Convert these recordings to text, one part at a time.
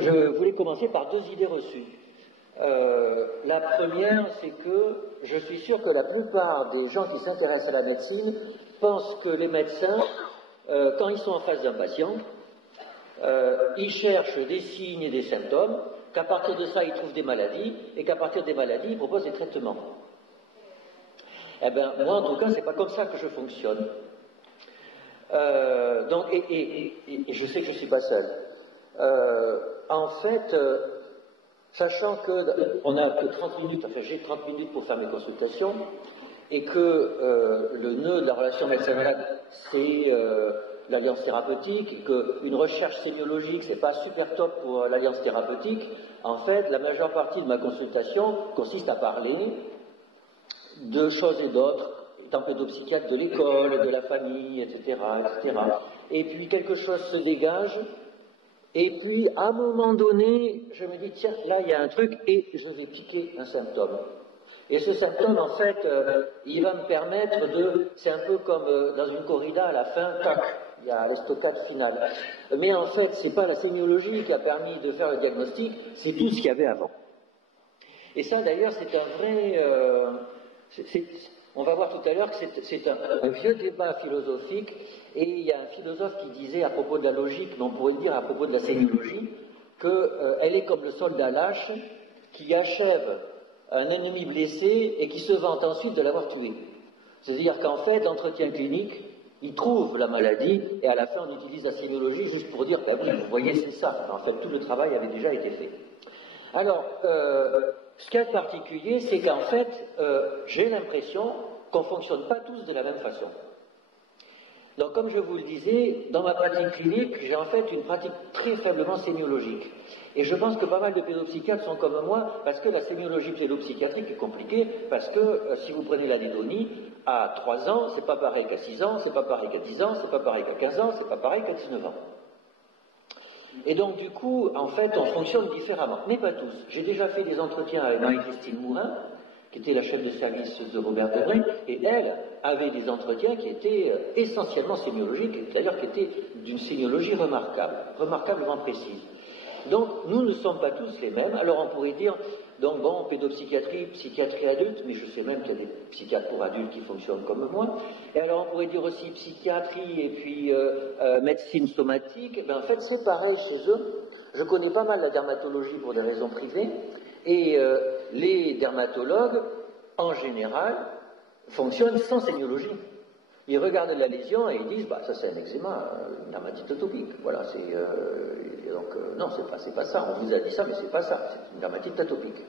Je voulais commencer par deux idées reçues. La première, c'est que je suis sûr que la plupart des gens qui s'intéressent à la médecine pensent que les médecins, quand ils sont en face d'un patient, ils cherchent des signes et des symptômes, qu'à partir de ça, ils trouvent des maladies, et qu'à partir des maladies, ils proposent des traitements. Eh bien, moi, en tout cas, c'est pas comme ça que je fonctionne. Et je sais que je ne suis pas seul. En fait, sachant qu'on n'a que 30 minutes, enfin j'ai 30 minutes pour faire mes consultations, et que le nœud de la relation médecin-malade, c'est l'alliance thérapeutique, et qu'une recherche sémiologique, c'est pas super top pour l'alliance thérapeutique, en fait, la majeure partie de ma consultation consiste à parler de choses et d'autres, étant pédopsychiatre de l'école, de la famille, etc., etc. Et puis quelque chose se dégage, et puis à un moment donné, je me dis, tiens, là il y a un truc, et je vais piquer un symptôme. Et ce symptôme, en fait, il va me permettre c'est un peu comme dans une corrida, à la fin, tac, il y a la stockade finale. Mais en fait, c'est pas la sémiologie qui a permis de faire le diagnostic, c'est tout ce qu'il y avait avant. Et ça, d'ailleurs, c'est un vrai... on va voir tout à l'heure que c'est un vieux débat philosophique, et il y a un philosophe qui disait à propos de la logique, mais on pourrait dire à propos de la sémiologie, qu'elle est comme le soldat lâche qui achève un ennemi blessé et qui se vante ensuite de l'avoir tué. C'est-à-dire qu'en fait, l'entretien clinique, il trouve la maladie, et à la fin on utilise la sémiologie juste pour dire, ben oui, vous voyez, c'est ça. En fait, tout le travail avait déjà été fait. Alors, ce qu'il y a de particulier, c'est qu'en fait, j'ai l'impression qu'on ne fonctionne pas tous de la même façon. Donc, comme je vous le disais, dans ma pratique clinique, j'ai en fait une pratique très faiblement sémiologique. Et je pense que pas mal de pédopsychiatres sont comme moi, parce que la sémiologie pédopsychiatrique est compliquée, parce que si vous prenez l'anhédonie, à 3 ans, c'est pas pareil qu'à 6 ans, c'est pas pareil qu'à 10 ans, c'est pas pareil qu'à 15 ans, c'est pas pareil qu'à 19 ans. Et donc, du coup, en fait, on fonctionne différemment, mais pas tous. J'ai déjà fait des entretiens avec Marie-Christine Mourin, qui était la chef de service de Robert Debré, et elle avait des entretiens qui étaient essentiellement sémiologiques, d'ailleurs qui étaient d'une sémiologie remarquable, remarquablement précise. Donc, nous ne sommes pas tous les mêmes. Alors, on pourrait dire, donc bon, pédopsychiatrie, psychiatrie adulte, mais je sais même qu'il y a des psychiatres pour adultes qui fonctionnent comme moi. Et alors, on pourrait dire aussi psychiatrie et puis médecine somatique. Ben, en fait, c'est pareil chez eux. Je connais pas mal la dermatologie pour des raisons privées, et les dermatologues, en général, fonctionnent sans sémiologie. Ils regardent la lésion et ils disent, bah ça c'est un eczéma, une dermatite atopique. Voilà, non, c'est pas ça. On vous a dit ça, mais c'est pas ça. C'est une dermatite atopique.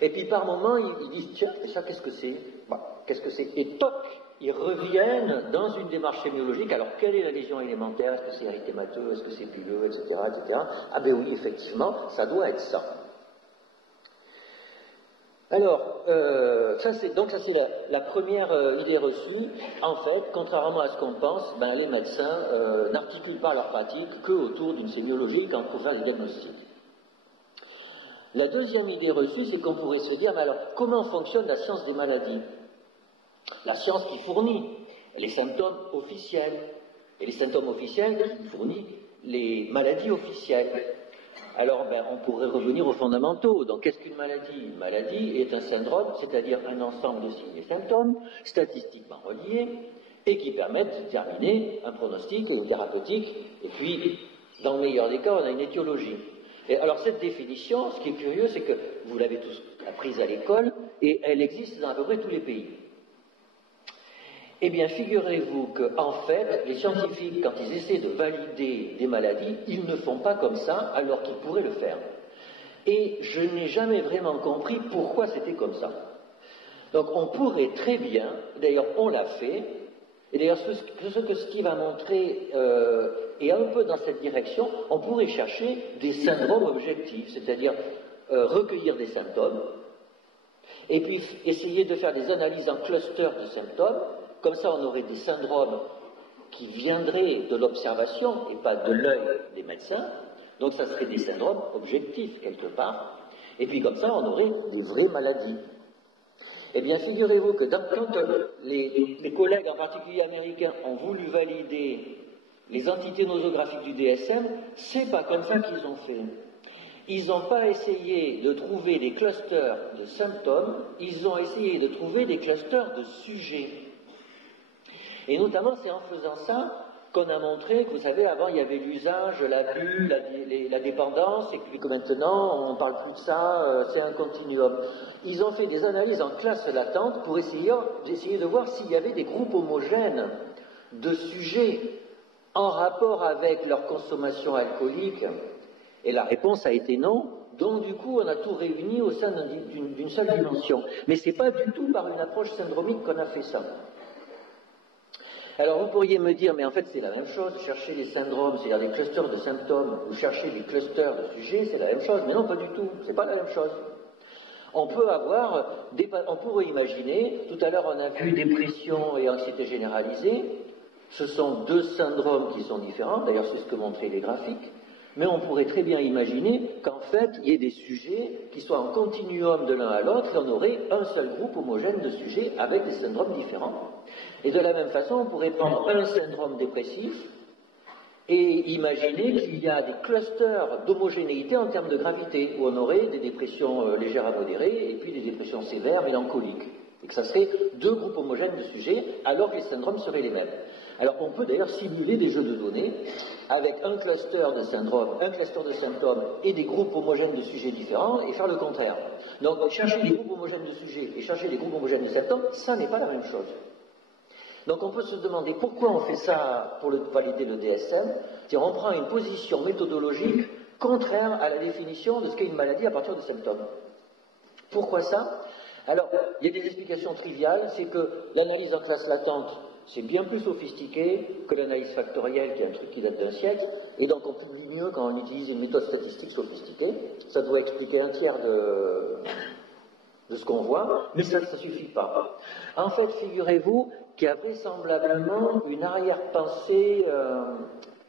Et puis par moment, ils disent, tiens, et ça qu'est-ce que c'est? Bah, qu'est-ce que c'est? Et toc, ils reviennent dans une démarche sémiologique. Alors, quelle est la lésion élémentaire? Est-ce que c'est érythémateux? Est-ce que c'est pileux? Etc., etc. Ah ben oui, effectivement, ça doit être ça. Alors, ça c'est la première idée reçue. En fait, contrairement à ce qu'on pense, ben, les médecins n'articulent pas leur pratique qu'autour d'une sémiologie quand pour faire des diagnostics. La deuxième idée reçue, c'est qu'on pourrait se dire, mais alors, comment fonctionne la science des maladies? La science qui fournit les symptômes officiels. Et les symptômes officiels qui fournit les maladies officielles. Alors, ben, on pourrait revenir aux fondamentaux. Donc, qu'est-ce qu'une maladie? Une maladie est un syndrome, c'est-à-dire un ensemble de signes et symptômes statistiquement reliés et qui permettent de déterminer un pronostic thérapeutique. Et puis, dans le meilleur des cas, on a une étiologie. Et alors, cette définition, ce qui est curieux, c'est que vous l'avez tous apprise à l'école et elle existe dans à peu près tous les pays. Eh bien, figurez-vous qu'en fait, les scientifiques, quand ils essaient de valider des maladies, ils ne font pas comme ça, alors qu'ils pourraient le faire. Et je n'ai jamais vraiment compris pourquoi c'était comme ça. Donc, on pourrait très bien, d'ailleurs, on l'a fait, et d'ailleurs, ce que Steve a montré est un peu dans cette direction, on pourrait chercher des syndromes objectifs, c'est-à-dire recueillir des symptômes, et puis essayer de faire des analyses en cluster de symptômes. Comme ça, on aurait des syndromes qui viendraient de l'observation et pas de l'œil des médecins. Donc, ça serait des syndromes objectifs, quelque part. Et puis, comme ça, on aurait des vraies maladies. Eh bien, figurez-vous que quand les collègues, en particulier américains, ont voulu valider les entités nosographiques du DSM, c'est pas comme ça qu'ils ont fait. Ils n'ont pas essayé de trouver des clusters de symptômes, ils ont essayé de trouver des clusters de sujets. Et notamment, c'est en faisant ça qu'on a montré que, vous savez, avant, il y avait l'usage, l'abus, la dépendance, et puis que maintenant, on ne parle plus de ça, c'est un continuum. Ils ont fait des analyses en classe latente pour essayer de voir s'il y avait des groupes homogènes de sujets en rapport avec leur consommation alcoolique. Et la réponse a été non. Donc, du coup, on a tout réuni au sein d'une seule dimension. Mais ce n'est pas du tout par une approche syndromique qu'on a fait ça. Alors, vous pourriez me dire, mais en fait, c'est la même chose, chercher les syndromes, c'est-à-dire des clusters de symptômes, ou chercher des clusters de sujets, c'est la même chose. Mais non, pas du tout. C'est pas la même chose. On pourrait imaginer, tout à l'heure, on a vu dépression et anxiété généralisée. Ce sont deux syndromes qui sont différents. D'ailleurs, c'est ce que montraient les graphiques. Mais on pourrait très bien imaginer qu'en fait, il y ait des sujets qui soient en continuum de l'un à l'autre et on aurait un seul groupe homogène de sujets avec des syndromes différents. Et de la même façon, on pourrait prendre un syndrome dépressif et imaginer qu'il y a des clusters d'homogénéité en termes de gravité, où on aurait des dépressions légères à modérées et puis des dépressions sévères, mélancoliques. Et que ça serait deux groupes homogènes de sujets, alors que les syndromes seraient les mêmes. Alors on peut d'ailleurs simuler des jeux de données avec un cluster de syndromes, un cluster de symptômes et des groupes homogènes de sujets différents et faire le contraire. Donc chercher des groupes homogènes de sujets et chercher des groupes homogènes de symptômes, ça n'est pas la même chose. Donc on peut se demander pourquoi on fait ça pour valider le DSM, c'est-à-dire on prend une position méthodologique contraire à la définition de ce qu'est une maladie à partir de symptômes. Pourquoi ça? Alors, il y a des explications triviales, c'est que l'analyse en classe latente, c'est bien plus sophistiqué que l'analyse factorielle, qui est un truc qui date d'un siècle, et donc on publie mieux quand on utilise une méthode statistique sophistiquée. Ça doit expliquer un tiers de ce qu'on voit, mais ça ne suffit pas. En fait, figurez-vous qu'il y a vraisemblablement une arrière-pensée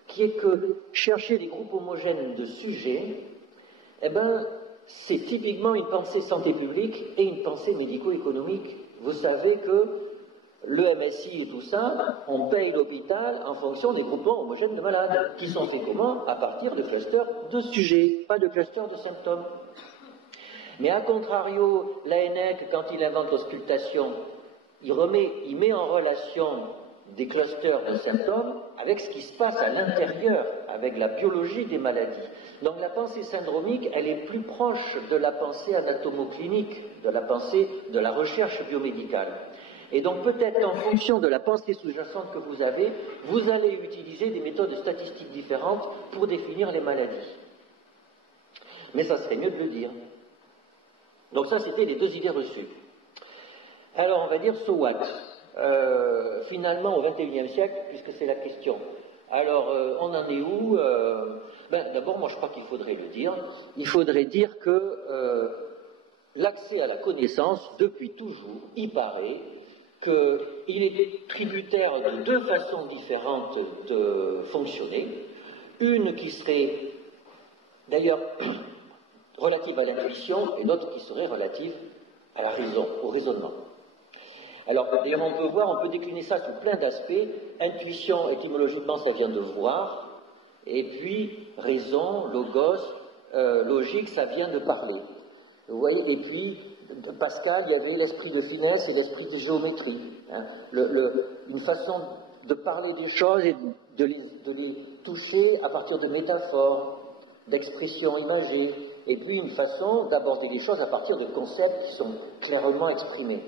qui est que chercher des groupes homogènes de sujets, eh ben, c'est typiquement une pensée santé publique et une pensée médico-économique. Vous savez que le MSI et tout ça, on paye l'hôpital en fonction des groupements homogènes de malades, qui sont faits comment? À partir de clusters de sujets, pas de clusters de symptômes. Mais à contrario, l'ANEC, quand il invente l'auscultation, il met en relation des clusters de symptômes avec ce qui se passe à l'intérieur, avec la biologie des maladies. Donc la pensée syndromique, elle est plus proche de la pensée anatomoclinique, de la pensée de la recherche biomédicale. Et donc peut-être qu'en fonction de la pensée sous-jacente que vous avez, vous allez utiliser des méthodes statistiques différentes pour définir les maladies. Mais ça serait mieux de le dire. Donc ça, c'était les deux idées reçues. Alors on va dire, so what? Finalement, au XXIe siècle, puisque c'est la question. Alors, on en est où? D'abord, moi je crois qu'il faudrait le dire. Il faudrait dire que l'accès à la connaissance, depuis toujours, il paraît qu'il est tributaire de deux façons différentes de fonctionner. Une qui serait, d'ailleurs, relative à l'intuition, et l'autre qui serait relative à la raison, au raisonnement. Alors, d'ailleurs, on peut décliner ça sous plein d'aspects. Intuition, étymologiquement, ça vient de voir. Et puis, raison, logos, logique, ça vient de parler. Vous voyez, et puis, Pascal, il y avait l'esprit de finesse et l'esprit de géométrie. Hein. Une façon de parler des choses et de les toucher à partir de métaphores, d'expressions imagées. Et puis, une façon d'aborder les choses à partir de concepts qui sont clairement exprimés.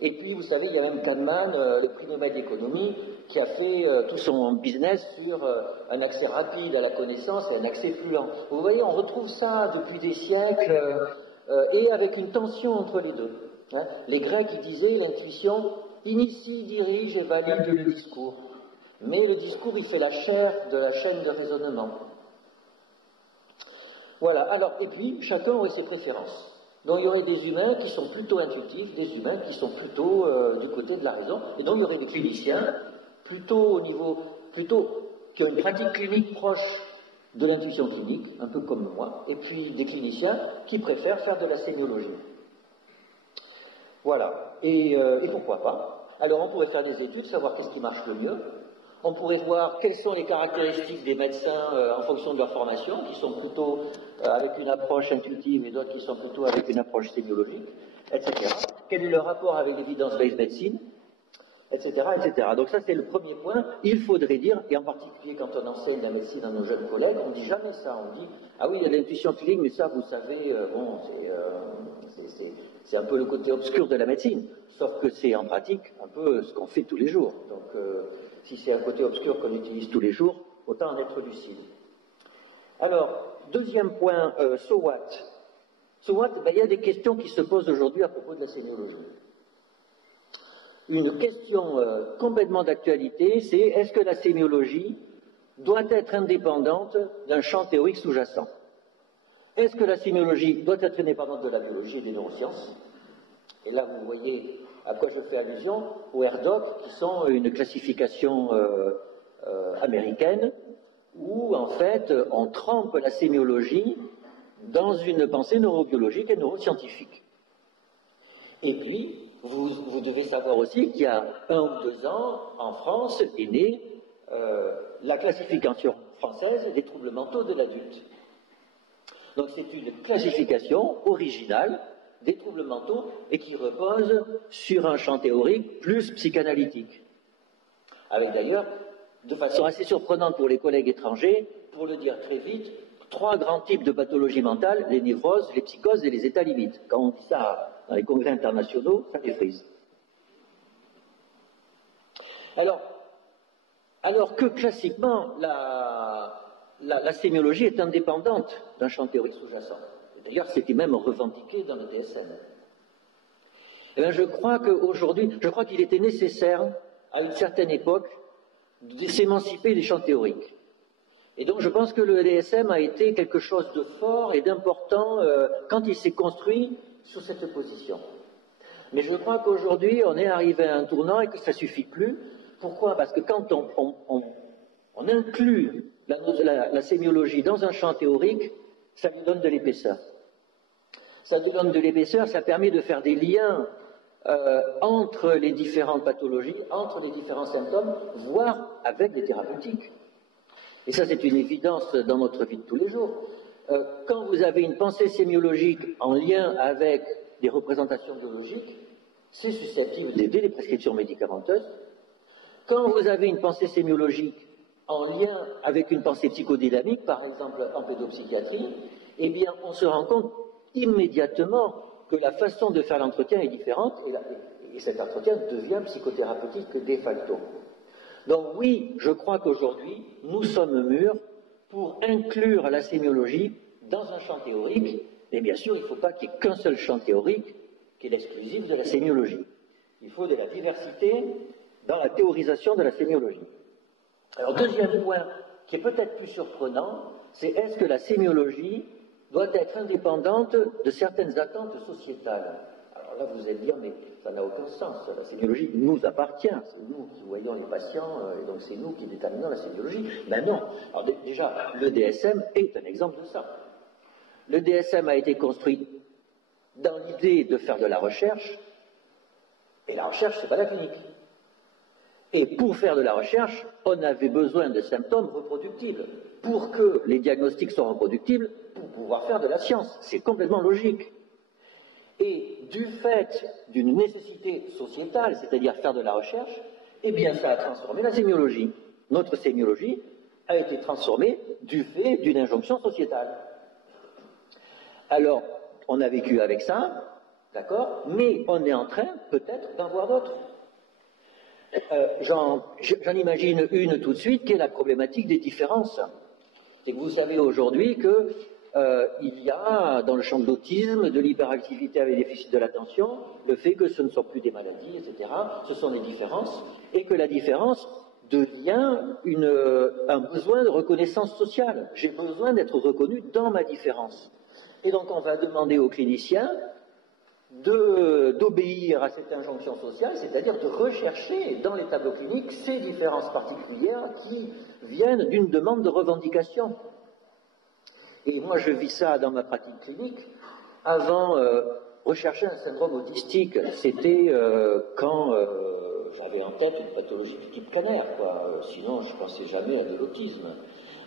Et puis, vous savez, il y a même Kahneman, le prix Nobel d'économie, qui a fait tout son business sur un accès rapide à la connaissance et un accès fluent. Vous voyez, on retrouve ça depuis des siècles, et avec une tension entre les deux. Hein. Les Grecs, ils disaient, l'intuition initie, dirige et valide le discours. Mais le discours, il fait la chair de la chaîne de raisonnement. Voilà, alors, et puis, chacun aurait ses préférences. Donc il y aurait des humains qui sont plutôt intuitifs, des humains qui sont plutôt du côté de la raison, et donc il y aurait des cliniciens plutôt qui ont une pratique clinique proche de l'intuition clinique, un peu comme moi, et puis des cliniciens qui préfèrent faire de la sémiologie. Voilà, et pourquoi pas? Alors on pourrait faire des études, savoir qu'est-ce qui marche le mieux. On pourrait voir quelles sont les caractéristiques des médecins en fonction de leur formation, qui sont plutôt avec une approche intuitive et d'autres qui sont plutôt avec une approche sémiologique, etc. Quel est le rapport avec l'évidence-based medicine, etc., etc. Donc ça, c'est le premier point. Il faudrait dire, et en particulier quand on enseigne la médecine à nos jeunes collègues, on ne dit jamais ça. On dit, ah oui, il y a l'intuition clinique, mais ça, vous savez, bon, c'est un peu le côté obscur de la médecine. Sauf que c'est en pratique un peu ce qu'on fait tous les jours. Donc, si c'est un côté obscur qu'on utilise tous les jours, autant en être lucide. Alors, deuxième point, so what? So what? Ben, il y a des questions qui se posent aujourd'hui à propos de la sémiologie. Une question complètement d'actualité, c'est est-ce que la sémiologie doit être indépendante d'un champ théorique sous-jacent? Est-ce que la sémiologie doit être indépendante de la biologie et des neurosciences? Et là, vous voyez à quoi je fais allusion, aux RDoC, qui sont une classification américaine, où en fait on trempe la sémiologie dans une pensée neurobiologique et neuroscientifique. Et puis, vous devez savoir aussi qu'il y a 1 ou 2 ans, en France, est née la classification française des troubles mentaux de l'adulte. Donc c'est une classification originale des troubles mentaux et qui repose sur un champ théorique plus psychanalytique. Avec d'ailleurs, de façon assez surprenante pour les collègues étrangers, pour le dire très vite, 3 grands types de pathologies mentales, les névroses, les psychoses et les états limites. Quand on dit ça dans les congrès internationaux, ça défrise. Alors que classiquement, la sémiologie est indépendante d'un champ théorique sous-jacent. D'ailleurs, c'était même revendiqué dans le DSM. Eh bien, je crois qu'il était nécessaire, à une certaine époque, de s'émanciper des champs théoriques. Et donc, je pense que le DSM a été quelque chose de fort et d'important quand il s'est construit sur cette position. Mais je crois qu'aujourd'hui, on est arrivé à un tournant et que ça ne suffit plus. Pourquoi? Parce que quand on inclut la sémiologie dans un champ théorique, ça lui donne de l'épaisseur. Ça lui donne de l'épaisseur, ça permet de faire des liens entre les différentes pathologies, entre les différents symptômes, voire avec des thérapeutiques. Et ça, c'est une évidence dans notre vie de tous les jours. Quand vous avez une pensée sémiologique en lien avec des représentations biologiques, c'est susceptible d'aider les prescriptions médicamenteuses. Quand vous avez une pensée sémiologique en lien avec une pensée psychodynamique, par exemple en pédopsychiatrie, eh bien, on se rend compte immédiatement que la façon de faire l'entretien est différente et cet entretien devient psychothérapeutique de facto. Donc oui, je crois qu'aujourd'hui, nous sommes mûrs pour inclure la sémiologie dans un champ théorique, mais bien sûr, il ne faut pas qu'il n'y ait qu'un seul champ théorique qui est l'exclusif de la sémiologie. Il faut de la diversité dans la théorisation de la sémiologie. Alors, deuxième point, qui est peut-être plus surprenant, c'est est-ce que la sémiologie doit être indépendante de certaines attentes sociétales? Alors là, vous allez dire, mais ça n'a aucun sens. La sémiologie nous appartient. C'est nous qui voyons les patients, et donc c'est nous qui déterminons la sémiologie. Ben non. Alors déjà, le DSM est un exemple de ça. Le DSM a été construit dans l'idée de faire de la recherche, et la recherche, c'est pas la clinique. Et pour faire de la recherche, on avait besoin de symptômes reproductibles. Pour que les diagnostics soient reproductibles, pour pouvoir faire de la science. C'est complètement logique. Et du fait d'une nécessité sociétale, c'est-à-dire faire de la recherche, eh bien ça a transformé la sémiologie. Notre sémiologie a été transformée du fait d'une injonction sociétale. Alors, on a vécu avec ça, d'accord, mais on est en train peut-être d'en voir d'autres. J'en imagine une tout de suite qui est la problématique des différences. C'est que vous savez aujourd'hui qu'il y a dans le champ de l'autisme, de l'hyperactivité avec déficit de l'attention, le fait que ce ne sont plus des maladies, etc. Ce sont des différences, et que la différence devient un besoin de reconnaissance sociale. J'ai besoin d'être reconnu dans ma différence. Et donc on va demander aux cliniciens d'obéir à cette injonction sociale, c'est-à-dire de rechercher dans les tableaux cliniques ces différences particulières qui viennent d'une demande de revendication. Et moi, je vis ça dans ma pratique clinique. Avant, rechercher un syndrome autistique, c'était quand j'avais en tête une pathologie du type canner, quoi. Sinon je ne pensais jamais à de l'autisme.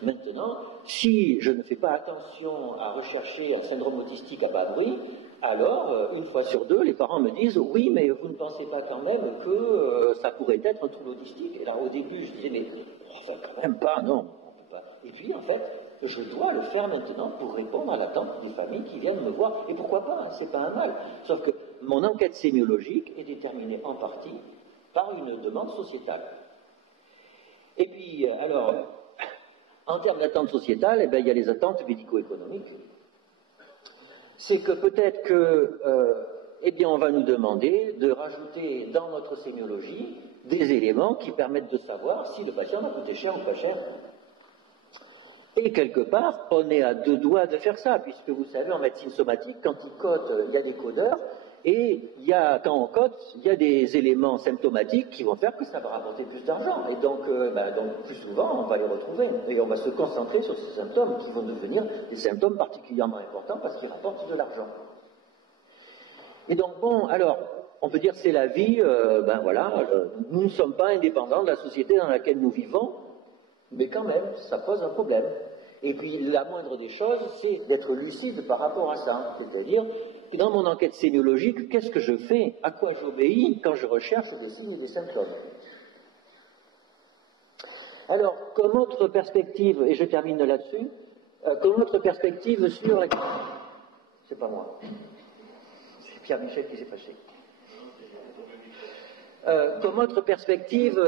Maintenant, si je ne fais pas attention à rechercher un syndrome autistique à bas bruit, alors, une fois sur deux, les parents me disent « Oui, mais vous ne pensez pas quand même que ça pourrait être un trouble autistique ?» Et là, au début, je disais « Mais enfin, quand même pas, non, on peut pas. » Et puis, en fait, je dois le faire maintenant pour répondre à l'attente des familles qui viennent me voir. Et pourquoi pas, c'est pas un mal. Sauf que mon enquête sémiologique est déterminée en partie par une demande sociétale. Et puis, alors, en termes d'attente sociétale, eh bien, il y a les attentes médico-économiques. C'est que peut-être que, eh bien, on va nous demander de rajouter dans notre sémiologie des éléments qui permettent de savoir si le patient va coûter cher ou pas cher. Et quelque part, on est à deux doigts de faire ça, puisque vous savez, en médecine somatique, quand il code, il y a des codeurs, et quand on code, il y a des éléments symptomatiques qui vont faire que ça va rapporter plus d'argent. Et donc, plus souvent, on va les retrouver. Et on va se concentrer sur ces symptômes qui vont devenir des symptômes particulièrement importants parce qu'ils rapportent de l'argent. Et donc, bon, alors, on peut dire c'est la vie, nous ne sommes pas indépendants de la société dans laquelle nous vivons, mais quand même, ça pose un problème. Et puis, la moindre des choses, c'est d'être lucide par rapport à ça. C'est-à-dire, dans mon enquête sémiologique, qu'est-ce que je fais? À quoi j'obéis quand je recherche des signes et des symptômes? Alors, comme autre perspective, et je termine là-dessus, comme autre perspective sur la... C'est pas moi. C'est Pierre Michel qui s'est fâché. Comme autre perspective...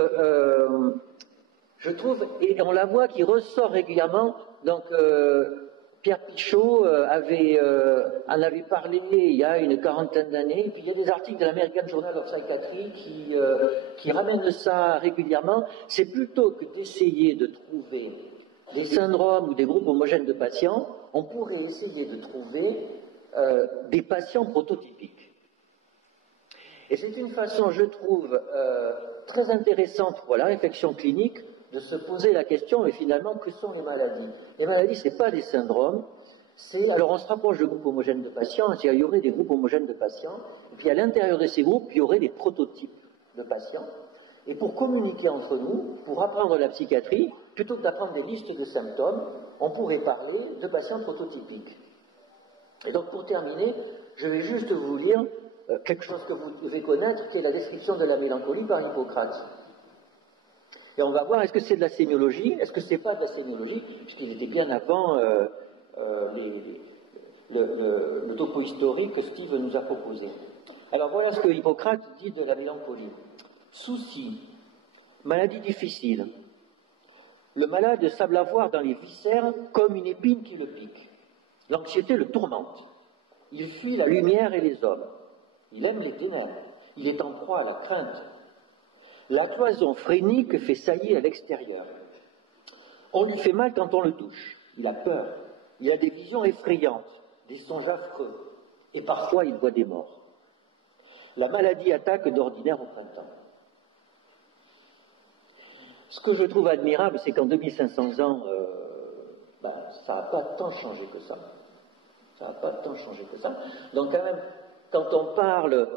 je trouve, et on la voit qui ressort régulièrement, donc Pierre Pichot en avait parlé il y a une quarantaine d'années, et puis il y a des articles de l'American Journal of Psychiatry qui ramènent ça régulièrement. C'est plutôt que d'essayer de trouver des syndromes ou des groupes homogènes de patients, on pourrait essayer de trouver des patients prototypiques. Et c'est une façon, je trouve, très intéressante pour la réflexion clinique de se poser la question, mais finalement, que sont les maladies? Les maladies, ce n'est pas des syndromes, alors on se rapproche de groupes homogènes de patients, c'est-à-dire il y aurait des groupes homogènes de patients, et puis à l'intérieur de ces groupes, il y aurait des prototypes de patients, et pour communiquer entre nous, pour apprendre la psychiatrie, plutôt que d'apprendre des listes de symptômes, on pourrait parler de patients prototypiques. Et donc, pour terminer, je vais juste vous lire quelque chose que vous devez connaître, qui est la description de la mélancolie par Hippocrate. Et on va voir, est-ce que c'est de la sémiologie, est-ce que c'est pas de la sémiologie, puisqu'il était bien avant le topo historique que Steve nous a proposé. Alors voilà ce que Hippocrate dit de la mélancolie. Souci, maladie difficile. Le malade semble avoir dans les viscères comme une épine qui le pique. L'anxiété le tourmente. Il fuit la lumière et les hommes. Il aime les ténèbres. Il est en proie à la crainte. La cloison phrénique fait saillir à l'extérieur. On lui fait mal quand on le touche. Il a peur. Il a des visions effrayantes, des songes affreux. Et parfois, il voit des morts. La maladie attaque d'ordinaire au printemps. Ce que je trouve admirable, c'est qu'en 2500 ans, ça n'a pas tant changé que ça. Ça n'a pas tant changé que ça. Donc quand même, quand on parle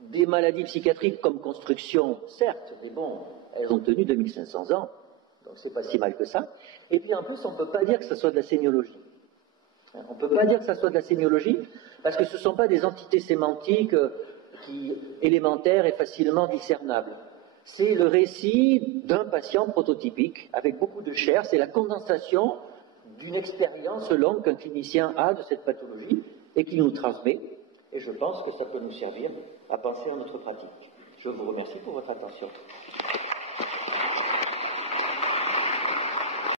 des maladies psychiatriques comme construction, certes, mais bon, elles ont tenu 2500 ans, donc c'est pas si mal que ça. Et puis en plus, on ne peut pas dire que ce soit de la sémiologie. On ne peut pas dire que ça soit de la sémiologie, parce que ce ne sont pas des entités sémantiques élémentaires et facilement discernables. C'est le récit d'un patient prototypique, avec beaucoup de chair, c'est la condensation d'une expérience longue qu'un clinicien a de cette pathologie et qui nous transmet. Et je pense que ça peut nous servir à penser à notre pratique. Je vous remercie pour votre attention.